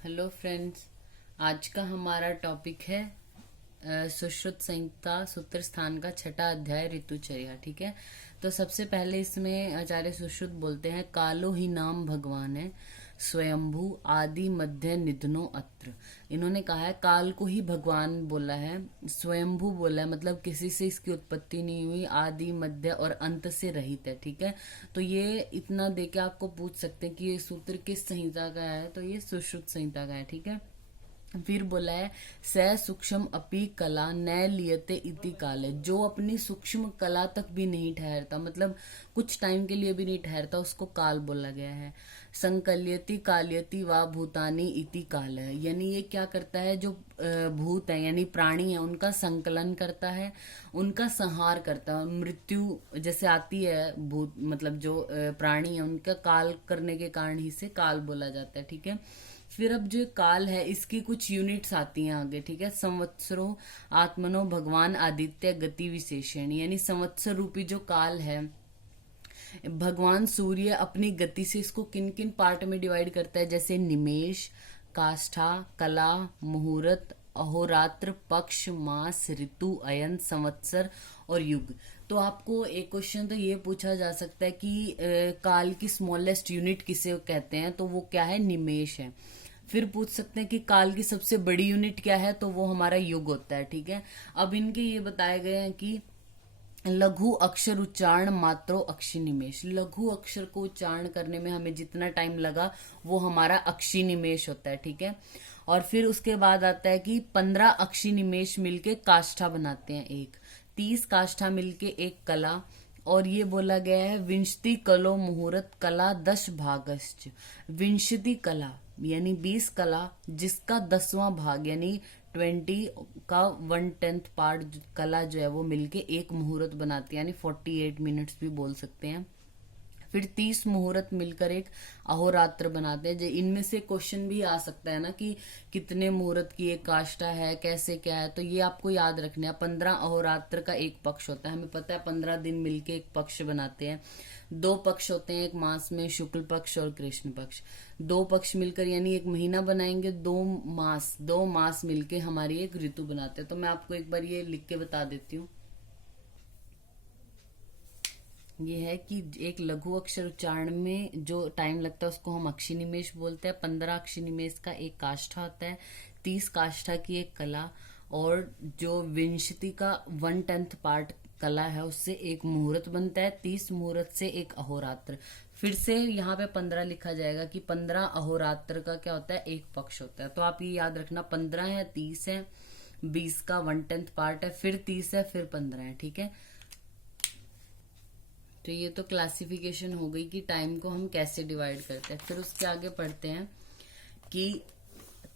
Hello friends. आज का हमारा टॉपिक है सुश्रुत संहिता सूत्र स्थान का छठा अध्याय ऋतुचर्या। ठीक है, तो सबसे पहले इसमें आचार्य सुश्रुत बोलते हैं कालो ही नाम भगवान है स्वयंभू आदि मध्य निधनो अत्र। इन्होंने कहा है काल को ही भगवान बोला है, स्वयंभू बोला है, मतलब किसी से इसकी उत्पत्ति नहीं हुई, आदि मध्य और अंत से रहित है। ठीक है, तो ये इतना देके आपको पूछ सकते हैं कि ये सूत्र किस संहिता का है, तो ये सुश्रुत संहिता का है। ठीक है, फिर बोला है स सूक्ष्म अपि कला न लियते इति काल है, जो अपनी सूक्ष्म कला तक भी नहीं ठहरता, मतलब कुछ टाइम के लिए भी नहीं ठहरता, उसको काल बोला गया है। संकल्यति काल्यति वा भूतानी इति काल है, यानी ये क्या करता है, जो भूत है यानी प्राणी है उनका संकलन करता है, उनका संहार करता है। मृत्यु जैसे आती है भूत, मतलब जो प्राणी है उनका काल करने के कारण ही से काल बोला जाता है। ठीक है, फिर अब जो काल है इसकी कुछ यूनिट्स आती हैं आगे। ठीक है, संवत्सरो आत्मनो भगवान आदित्य गति विशेषण, यानी संवत्सर रूपी जो काल है, भगवान सूर्य अपनी गति से इसको किन किन पार्ट में डिवाइड करता है, जैसे निमेष, काष्ठा, कला, मुहूर्त, अहोरात्र, पक्ष, मास, ऋतु, अयन, संवत्सर और युग। तो आपको एक क्वेश्चन तो ये पूछा जा सकता है कि काल की स्मॉलेस्ट यूनिट किसे कहते हैं, तो वो क्या है, निमेष है। फिर पूछ सकते हैं कि काल की सबसे बड़ी यूनिट क्या है, तो वो हमारा युग होता है। ठीक है, अब इनके ये बताए गए हैं कि लघु अक्षर उच्चारण मात्रो अक्षी निमेश, लघु अक्षर को उच्चारण करने में हमें जितना टाइम लगा वो हमारा अक्षी निमेश होता है। ठीक है, और फिर उसके बाद आता है कि 15 अक्षी निमेश मिलके काष्ठा बनाते हैं एक, 30 काष्ठा मिलके एक कला, और ये बोला गया है विंशति कलो मुहूर्त कला 10 भागश्च, विंशति कला यानी 20 कला जिसका 10वां भाग यानी 20 का 1/10 पार्ट कला जो है वो मिलके एक मुहूर्त बनाती है, यानी 48 मिनट्स भी बोल सकते हैं। फिर 30 मुहूर्त मिलकर एक अहोरात्र बनाते हैं। इनमें से क्वेश्चन भी आ सकता है ना कि कितने मुहूर्त की एक काष्ठा है, कैसे क्या है, तो ये आपको याद रखना है। 15 अहोरात्र का एक पक्ष होता है, हमें पता है 15 दिन मिलके एक पक्ष बनाते हैं। 2 पक्ष होते हैं एक मास में, शुक्ल पक्ष और कृष्ण पक्ष। 2 पक्ष मिलकर यानी एक महीना बनाएंगे, 2 मास मिलके हमारी एक ऋतु बनाते हैं। तो मैं आपको एक बार ये लिख के बता देती हूँ। ये है कि एक लघु अक्षर उच्चारण में जो टाइम लगता है उसको हम अक्षी निमेश बोलते हैं। 15 अक्षी निमेश का एक काष्ठा होता है, 30 काष्ठा की एक कला, और जो विंशति का 1/10 पार्ट कला है उससे एक मुहूर्त बनता है, 30 मुहूर्त से एक अहोरात्र। फिर से यहाँ पे 15 लिखा जाएगा कि 15 अहोरात्र का क्या होता है, एक पक्ष होता है। तो आप ये याद रखना, 15 है, 30 है, 20 का 1/10 पार्ट है, फिर 30 है, फिर 15 है। ठीक है, तो ये तो क्लासिफिकेशन हो गई कि टाइम को हम कैसे डिवाइड करते हैं। फिर उसके आगे पढ़ते हैं कि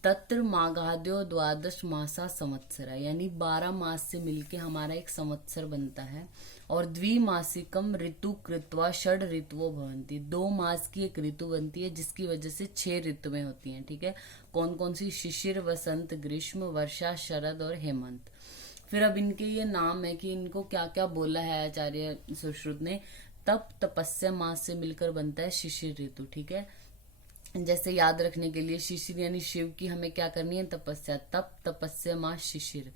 तत्र माघाद्यो द्वादश मासा संवत्सरा, यानी 12 मास से मिलके हमारा एक संवत्सर बनता है। और द्विमासिकम ऋतु कृत्वा षड ऋतुओं भवंती, 2 मास की एक ऋतु बनती है जिसकी वजह से 6 ऋतुएं होती हैं। ठीक है, कौन कौन सी, शिशिर, वसंत, ग्रीष्म, वर्षा, शरद और हेमंत। फिर अब इनके ये नाम है कि इनको क्या क्या बोला है आचार्य सुश्रुत ने। तप तपस्या मास से मिलकर बनता है शिशिर ऋतु। ठीक है, जैसे याद रखने के लिए शिशिर यानी शिव की हमें क्या करनी है, तपस्या, तप तपस्या मास शिशिर।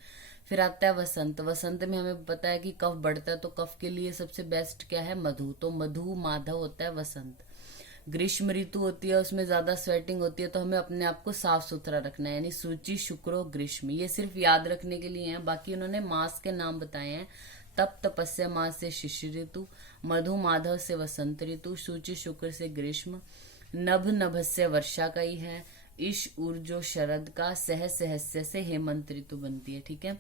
फिर आता है वसंत, वसंत में हमें पता है कि कफ बढ़ता है, तो कफ के लिए सबसे बेस्ट क्या है, मधु, तो मधु माधव होता है वसंत। ग्रीष्म ऋतु होती है, उसमें ज्यादा स्वेटिंग होती है, तो हमें अपने आप को साफ सुथरा रखना है, यानी सूची, शुक्रो, ग्रीष्म। ये सिर्फ याद रखने के लिए है, बाकी उन्होंने मास के नाम बताए हैं। तप तपस्या मास से शिशिर ऋतु, मधु माधव से वसंत ऋतु, सूची शुक्र से ग्रीष्म, नभ नभस्य वर्षा का ही है, ईश ऊर्जो शरद का, सह सहस्य से हेमंत ऋतु बनती है। ठीक है,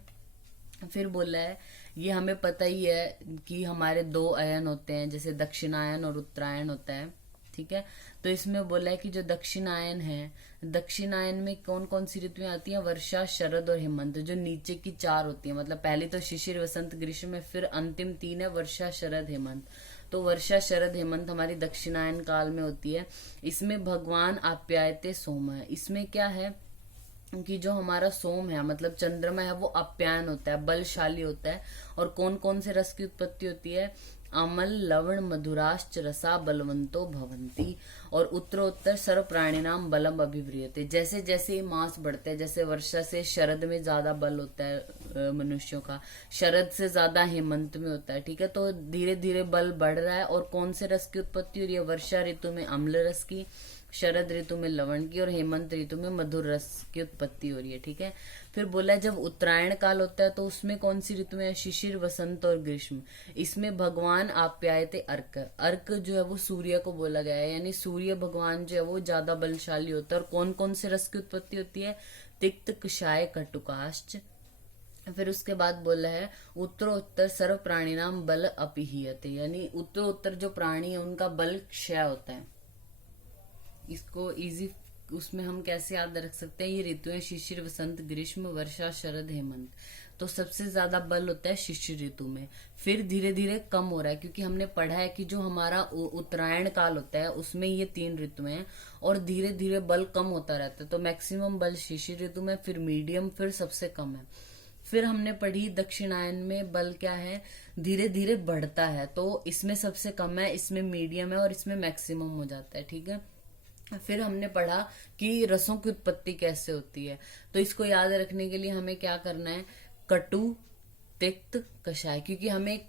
फिर बोला है ये हमें पता ही है कि हमारे 2 अयन होते हैं, जैसे दक्षिणायन और उत्तरायण होता है। ठीक है, तो इसमें बोला है कि जो दक्षिणायन है, दक्षिणायन में कौन कौन सी ऋतुएं आती हैं, वर्षा, शरद और हेमंत, जो नीचे की 4 होती हैं, मतलब पहले तो शिशिर, वसंत, ग्रीष्म में, फिर अंतिम 3 है वर्षा, शरद, हेमंत। तो वर्षा, शरद, हेमंत हमारी दक्षिणायन काल में होती है। इसमें भगवान आप्यायते सोम है। इसमें क्या है कि जो हमारा सोम है मतलब चंद्रमा है वो अप्यायन होता है, बलशाली होता है। और कौन कौन से रस की उत्पत्ति होती है, अमल लवण मधुराश्च रसा बलवंतो भवंती, और उत्तरोत्तर सर्व प्राणिनाम बलम अभिव्रियते। जैसे जैसे ये मास बढ़ते हैं, जैसे वर्षा से शरद में ज्यादा बल होता है मनुष्यों का, शरद से ज्यादा हेमंत में होता है, ठीक है। तो धीरे धीरे बल बढ़ रहा है, और कौन से रस की उत्पत्ति हो रही है? वर्षा ऋतु में अम्ल रस की, शरद ऋतु में लवण की, और हेमंत ऋतु में मधुर रस की उत्पत्ति हो रही है, ठीक है। फिर बोला है जब उत्तरायण काल होता है तो उसमें कौन सी ऋतु में? शिशिर, वसंत और ग्रीष्म। इसमें भगवान आप्यायते अर्क, अर्क जो है वो सूर्य को बोला गया है, यानी सूर्य भगवान जो है वो ज्यादा बलशाली होता है। और कौन कौन से रस की उत्पत्ति होती है? तिक्त, कषाय, कटुकाश्च। फिर उसके बाद बोला है उत्तरोत्तर सर्व प्राणी नाम बल अपिहीयते, यानी उत्तरोत्तर जो प्राणी है उनका बल क्षय होता है। इसको इजी उसमें हम कैसे याद रख सकते हैं? ये ऋतुएं शिशिर, वसंत, ग्रीष्म, वर्षा, शरद, हेमंत। तो सबसे ज्यादा बल होता है शिशिर ऋतु में, फिर धीरे धीरे कम हो रहा है, क्योंकि हमने पढ़ा है कि जो हमारा उत्तरायण काल होता है उसमें ये 3 ऋतुएं हैं, और धीरे धीरे बल कम होता रहता है। तो मैक्सिमम बल शिशिर ऋतु में, फिर मीडियम, फिर सबसे कम है। फिर हमने पढ़ी दक्षिणायन में बल क्या है? धीरे धीरे बढ़ता है, तो इसमें सबसे कम है, इसमें मीडियम है, और इसमें मैक्सिमम हो जाता है, ठीक है। फिर हमने पढ़ा कि रसों की उत्पत्ति कैसे होती है, तो इसको याद रखने के लिए हमें क्या करना है? कटु, तिक्त, कषाय, क्योंकि हमें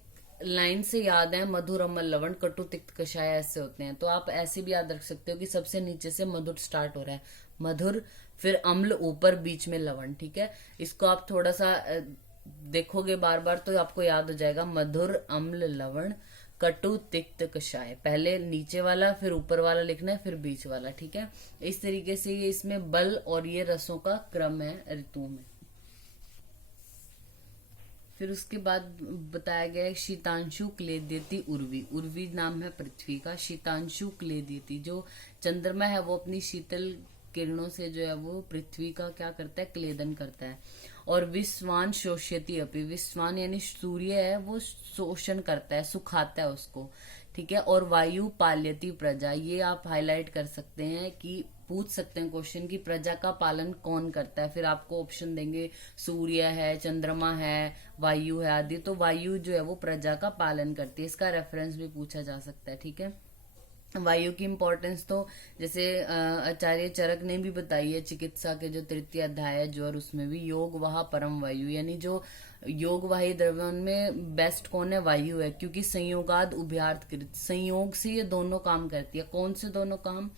लाइन से याद है मधुर, अम्ल, लवण, कटु, तिक्त, कषाय ऐसे होते हैं। तो आप ऐसे भी याद रख सकते हो कि सबसे नीचे से मधुर स्टार्ट हो रहा है, मधुर, फिर अम्ल ऊपर, बीच में लवण, ठीक है। इसको आप थोड़ा सा देखोगे बार बार तो आपको याद हो जाएगा, मधुर, अम्ल, लवण, कटु, तिक्त, कषाय। पहले नीचे वाला, फिर ऊपर वाला लिखना है, फिर बीच वाला, ठीक है। इस तरीके से ये इसमें बल और ये रसों का क्रम है ऋतुओं में। फिर उसके बाद बताया गया है शीतांशु क्लेद्यति उर्वी, उर्वी नाम है पृथ्वी का, शीतांशु क्लेद्यति, जो चंद्रमा है वो अपनी शीतल किरणों से जो है वो पृथ्वी का क्या करता है? क्लेदन करता है। और विश्वान शोष्यति अपि, विश्वान यानी सूर्य है वो शोषण करता है, सुखाता है उसको, ठीक है। और वायु पाल्यति प्रजा, ये आप हाईलाइट कर सकते हैं कि पूछ सकते हैं क्वेश्चन की प्रजा का पालन कौन करता है। फिर आपको ऑप्शन देंगे, सूर्य है, चंद्रमा है, वायु है आदि। तो वायु जो है वो प्रजा का पालन करती है, इसका रेफरेंस भी पूछा जा सकता है, ठीक है। वायु की इम्पोर्टेंस तो जैसे आचार्य चरक ने भी बताई है, चिकित्सा के जो 3य अध्याय है ज्वर, उसमें भी योग वहा परम वायु, यानी जो योग वाही द्रव्य उनमें बेस्ट कौन है? वायु है, क्योंकि संयोगाद उभयार्थ कृत, संयोग से ये दोनों काम करती है। कौन से दोनों काम?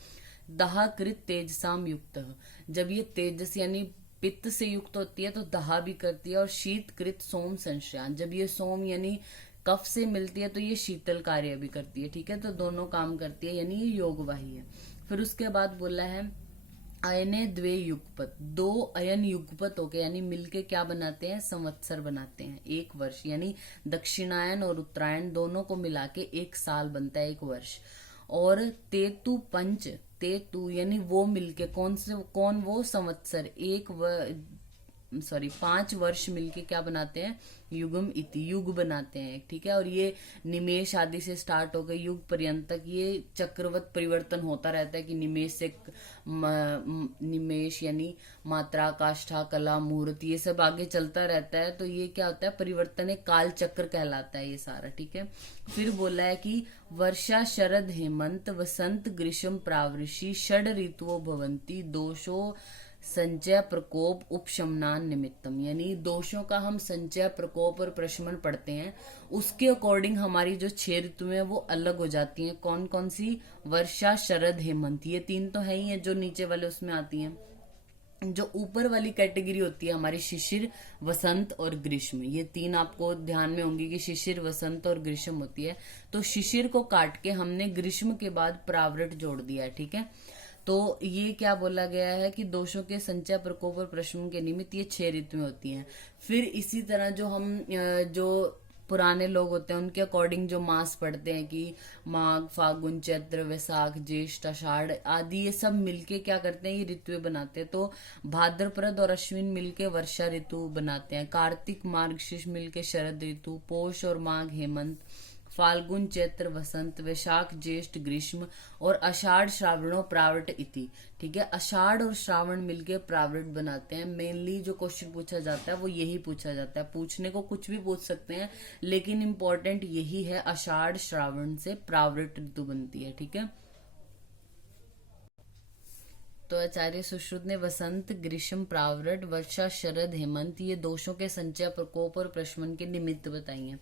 दहा कृत तेजसाम युक्त, जब ये तेजस यानी पित्त से युक्त होती है तो दहा भी करती है। और शीत कृत सोम संश्रयान, जब ये सोम यानी कफ से मिलती है तो ये शीतल कार्य भी करती है, ठीक है। तो दोनों काम करती है, यानी ये योगवाही है। फिर उसके बाद बोला है अयने द्वे युगपत, 2 अयन युगपत होके यानी मिलके क्या बनाते हैं? संवत्सर बनाते हैं, 1 वर्ष, यानी दक्षिणायन और उत्तरायण दोनों को मिला के 1 साल बनता है, 1 वर्ष। और तेतु पंच, तेतु यानी वो मिलके कौन वो? संवत्सर, 5 वर्ष मिलके क्या बनाते हैं? युगम इति, युग बनाते हैं, ठीक है। और ये निमेष आदि से स्टार्ट हो गए युग पर्यंत तक ये चक्रवत परिवर्तन होता रहता है, कि निमेष से निमेष यानी मात्रा, काष्ठा, कला, मुहूर्त, ये सब आगे चलता रहता है। तो ये क्या होता है? परिवर्तन एक काल चक्र कहलाता है ये सारा, ठीक है। फिर बोला है कि वर्षा, शरद, हेमंत, वसंत, ग्रीष्म, प्रावृषि, षड ऋतुओ भवंती, दोषो संचय, प्रकोप, उपशमनान निमित्तम, यानी दोषों का हम संचय, प्रकोप और प्रशमन पढ़ते हैं, उसके अकॉर्डिंग हमारी जो 6 ऋतुएं हैं वो अलग हो जाती हैं। कौन कौन सी? वर्षा, शरद, हेमंत, ये 3 तो है ही है जो नीचे वाले उसमें आती हैं। जो ऊपर वाली कैटेगरी होती है हमारी शिशिर, वसंत और ग्रीष्म, ये 3 आपको ध्यान में होंगी कि शिशिर, वसंत और ग्रीष्म होती है। तो शिशिर को काट के हमने ग्रीष्म के बाद प्रावृट जोड़ दिया है, ठीक है। तो ये क्या बोला गया है कि दोषों के संचय, प्रकोप और प्रशमन के निमित्त ये 6 ऋतुएं होती हैं। फिर इसी तरह जो हम जो पुराने लोग होते हैं उनके अकॉर्डिंग जो मास पढ़ते हैं कि माघ, फागुन, चैत्र, वैशाख, ज्येष्ठ, आषाढ़ आदि, ये सब मिलके क्या करते हैं? ये ऋतुएं बनाते हैं। तो भाद्रपद और अश्विन मिलके वर्षा ऋतु बनाते हैं, कार्तिक, मार्गशीर्ष मिलके शरद ऋतु, पौष और माघ हेमंत, फाल्गुन चैत्र वसंत, वैशाख ज्येष्ठ ग्रीष्म और आषाढ़ श्रावणों प्रावट इति। ठीक है, आषाढ़ और श्रावण मिलके प्रावट बनाते हैं। मेनली जो क्वेश्चन पूछा जाता है वो यही पूछा जाता है। पूछने को कुछ भी पूछ सकते हैं, लेकिन इंपॉर्टेंट यही है, आषाढ़ श्रावण से प्रावट ऋतु बनती है। ठीक है, तो आचार्य सुश्रुत ने वसंत ग्रीष्म प्रावरट वर्षा शरद हेमंत ये दोषों के संचय प्रकोप और प्रशमन के निमित्त बताई हैं।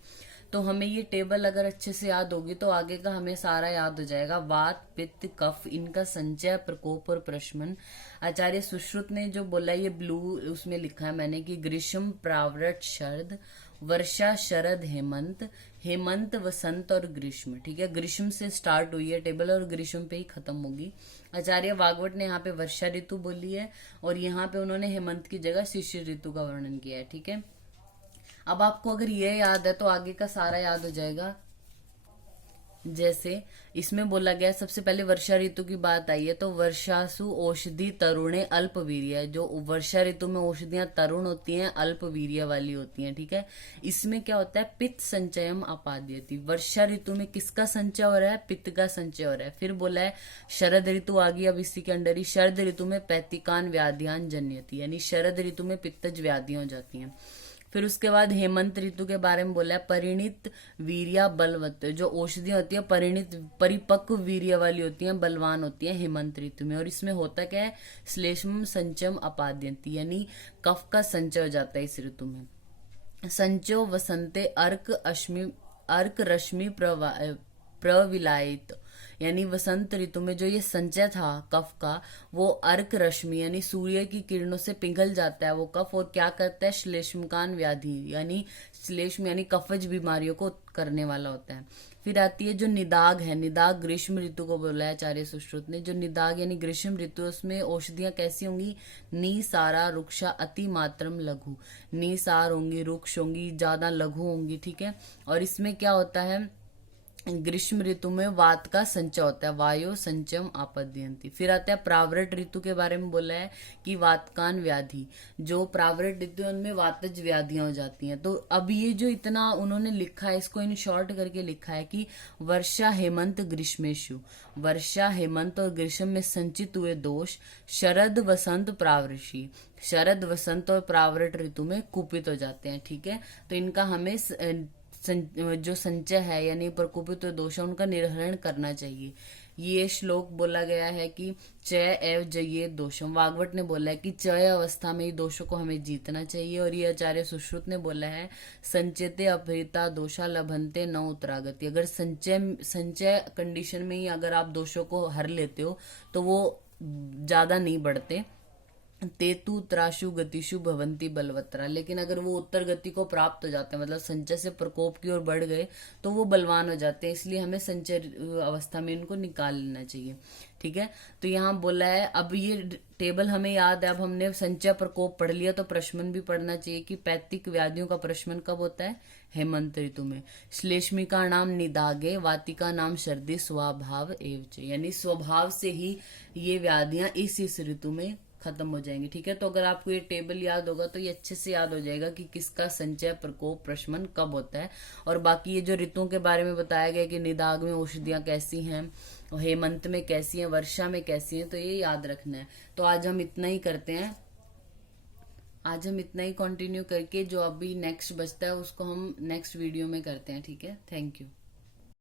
तो हमें ये टेबल अगर अच्छे से याद होगी तो आगे का हमें सारा याद हो जाएगा। वात पित्त कफ इनका संचय प्रकोप और प्रशमन। आचार्य सुश्रुत ने जो बोला ये ब्लू उसमें लिखा है मैंने कि ग्रीष्म प्रावरट शरद, वर्षा शरद हेमंत, हेमंत वसंत और ग्रीष्म। ठीक है, ग्रीष्म से स्टार्ट हुई है टेबल और ग्रीष्म पे ही खत्म होगी। आचार्य वागवट ने यहाँ पे वर्षा ऋतु बोली है और यहाँ पे उन्होंने हेमंत की जगह शिशिर ऋतु का वर्णन किया है। ठीक है, अब आपको अगर ये याद है तो आगे का सारा याद हो जाएगा। जैसे इसमें बोला गया, सबसे पहले वर्षा ऋतु की बात आई है तो वर्षासु औषधि तरुणे अल्पवीर्य, जो वर्षा ऋतु में औषधियां तरुण होती हैं, अल्पवीर्य वाली होती हैं। ठीक है, इसमें क्या होता है, पित्त संचयम आपाद्यति। वर्षा ऋतु में किसका संचय हो रहा है, पित्त का संचय हो रहा है। फिर बोला है शरद ऋतु आ गई, अब इसी के अंडर ही शरद ऋतु में पैतिकान व्याधियान जन्यति, यानी शरद ऋतु में पित्तज व्याधियां हो जाती हैं। फिर उसके बाद हेमंत ऋतु के बारे में बोला है परिणित वीर्या बलवत, जो औषधियां होती है परिणित परिपक्व वीर्य वाली होती हैं, बलवान होती हैं हेमंत ऋतु में। और इसमें होता क्या है, श्लेष्म संचम अपाद्यंती, यानी कफ का संचय हो जाता है इस ऋतु में। संचो वसंते अर्क रश्मि प्रविलायित, यानी वसंत ऋतु में जो ये संचय था कफ का, वो अर्क रश्मि यानी सूर्य की किरणों से पिघल जाता है वो कफ, और क्या करता है, श्लेष्मकान व्याधि यानी श्लेष्म यानी कफज बीमारियों को करने वाला होता है। फिर आती है जो निदाग है, निदाग ग्रीष्म ऋतु को बोला है आचार्य सुश्रुत ने। जो निदाग यानी ग्रीष्म ऋतु, उसमें औषधियां कैसी होंगी, निसारा रुक्षा अति मात्रम लघु, निसार होंगी, रुक्ष होंगी, ज्यादा लघु होंगी। ठीक है, और इसमें क्या होता है, ग्रीष्म ऋतु में वात का संचय होता है, वायु संचम आपद्यंती। फिर आता है प्रावृट ऋतु के बारे में बोला है कि वातकान व्याधि, जो प्रावृट ऋतु उनमें वातज व्याधियां हो जाती हैं। तो अब ये जो इतना उन्होंने लिखा है, इसको इन शॉर्ट करके लिखा है कि वर्षा हेमंत ग्रीष्मेशु, वर्षा हेमंत और ग्रीष्म में संचित हुए दोष शरद वसंत प्रावृषि, शरद वसंत और प्रावृट ऋतु में कुपित हो जाते हैं। ठीक है, तो इनका हमें जो संचय है यानी प्रकोपित दोष है उनका निर्हरण करना चाहिए। ये श्लोक बोला गया है कि चय एव जये दोषम, वागवट ने बोला है कि चय अवस्था में ही दोषों को हमें जीतना चाहिए। और ये आचार्य सुश्रुत ने बोला है संचेते अपहृता दोषा लभंते न उत्तरागति, अगर संचय कंडीशन में ही अगर आप दोषों को हर लेते हो तो वो ज्यादा नहीं बढ़ते। तेतु त्राशु गतिशु भवंती बलवत्रा, लेकिन अगर वो उत्तर गति को प्राप्त हो जाते हैं, मतलब संचय से प्रकोप की ओर बढ़ गए तो वो बलवान हो जाते हैं, इसलिए हमें संचय अवस्था में इनको निकाल लेना चाहिए। ठीक है, तो यहाँ बोला है, अब ये टेबल हमें याद है, अब हमने संचय प्रकोप पढ़ लिया तो प्रशमन भी पढ़ना चाहिए कि पैतिक व्याधियों का प्रशमन कब होता है, हेमंत ऋतु में। श्लेष्मिका नाम निदागे, वातिका नाम सर्दी, स्वभाव एवच, यानी स्वभाव से ही ये व्याधियां इस ऋतु में खत्म हो जाएंगे। ठीक है, तो अगर आपको ये टेबल याद होगा तो ये अच्छे से याद हो जाएगा कि किसका संचय प्रकोप प्रशमन कब होता है। और बाकी ये जो ऋतुओं के बारे में बताया गया कि निदाग में औषधियां कैसी हैं, हेमंत में कैसी हैं, वर्षा में कैसी हैं, तो ये याद रखना है। तो आज हम इतना ही करते हैं, आज हम इतना ही कंटिन्यू करके जो अभी नेक्स्ट बचता है उसको हम नेक्स्ट वीडियो में करते हैं। ठीक है, थैंक यू।